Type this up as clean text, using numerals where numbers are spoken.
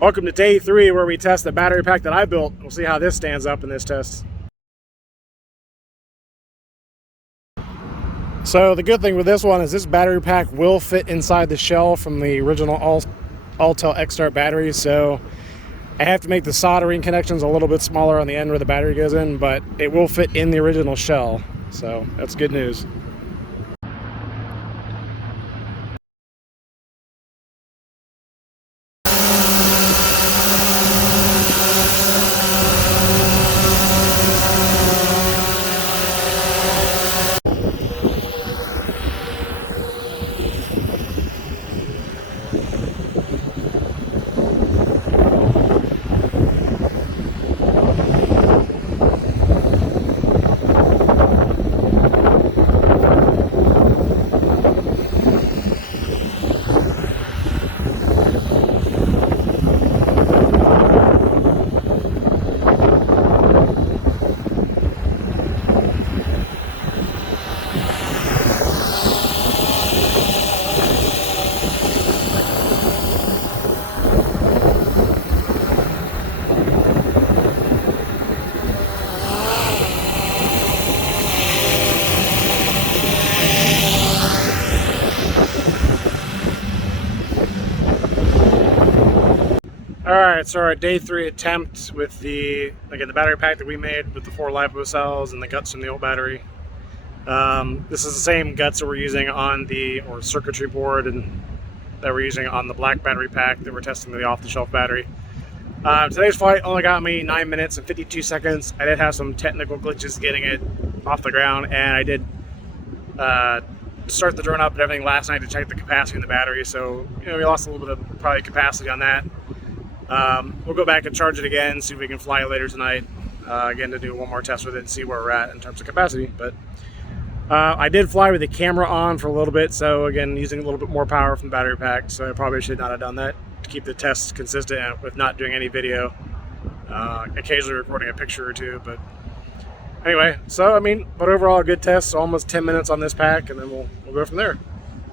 Welcome to day 3 where we test the battery pack that I built. We'll see how this stands up in this test. So the good thing with this one is this battery pack will fit inside the shell from the original Autel X-star battery. So I have to make the soldering connections a little bit smaller on the end where the battery goes in, but it will fit in the original shell. So that's good news. Alright, so our day 3 attempt with the battery pack that we made with the 4 LiPo cells and the guts from the old battery. This is the same guts that we're using on the circuitry board and that we're using on the black battery pack that we're testing the off-the-shelf battery. Today's flight only got me 9 minutes and 52 seconds. I did have some technical glitches getting it off the ground, and I did start the drone up and everything last night to check the capacity in the battery, so we lost a little bit of probably capacity on that. We'll go back and charge it again, see if we can fly it later tonight, again to do one more test with it and see where we're at in terms of capacity. But I did fly with the camera on for a little bit, so again using a little bit more power from the battery pack, so I probably should not have done that to keep the tests consistent with not doing any video, occasionally recording a picture or two. But anyway, so but overall a good test. So almost 10 minutes on this pack, and then we'll go from there.